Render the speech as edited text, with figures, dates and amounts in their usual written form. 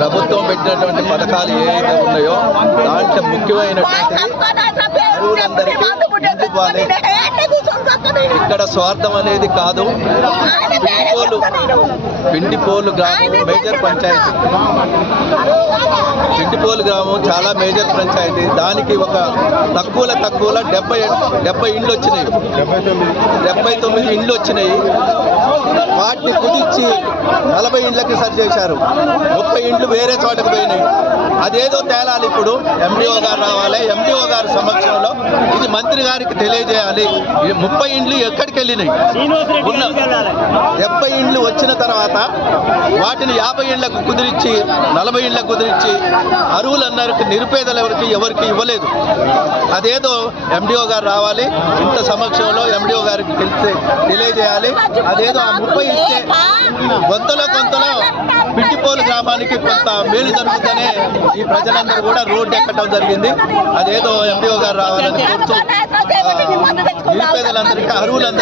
ప్రభుత్వం పెట్టినటువంటి పథకాలు ఏవైతే ఉన్నాయో దాంట్లో ముఖ్యమైనటువంటి ఇక్కడ స్వార్థం అనేది కాదు. పిండిపోలు గ్రామం మేజర్ పంచాయతీ. పిండిపోలు గ్రామం చాలా మేజర్ పంచాయతీ. దానికి ఒక తక్కువలో 70 ఇండ్లు వచ్చినాయి, 79 ఇండ్లు వచ్చినాయి. వాటిని కుదిర్చి 40 ఇండ్లకి సరి చేశారు. 30 ఇండ్లు వేరే చోటకు పోయినాయి. అదేదో తేలాలి. ఇప్పుడు ఎండిఓ గారు రావాలి. ఎండిఓ గారి సమక్షంలో ఇది మంత్రి గారికి తెలియజేయాలి. 30 ఇండ్లు ఎక్కడికి వెళ్ళినాయి? 70 ఇండ్లు వచ్చిన తర్వాత వాటిని 50 ఇండ్లకు కుదిరించి 40 ఇండ్లకు కుదిరించి అరువులన్నరికి నిరుపేదలు ఎవరికి ఇవ్వలేదు. అదేదో ఎండిఓ గారు రావాలి. ఇంత సమక్షంలో ఎండిఓ గారికి తెలియజేయాలి. అదేదో ఆ 30 ఇస్తే కొంతలో పిండిపోలు గ్రామానికి కొంత మేలు జరుగుతుందనే ఈ ప్రజలందరూ కూడా రోడ్డు ఎక్కడం జరిగింది. అదేదో ఎండిఓ గారు రావాలని కోరుతూ నిరుపేదలందరికీ అరువులందరికీ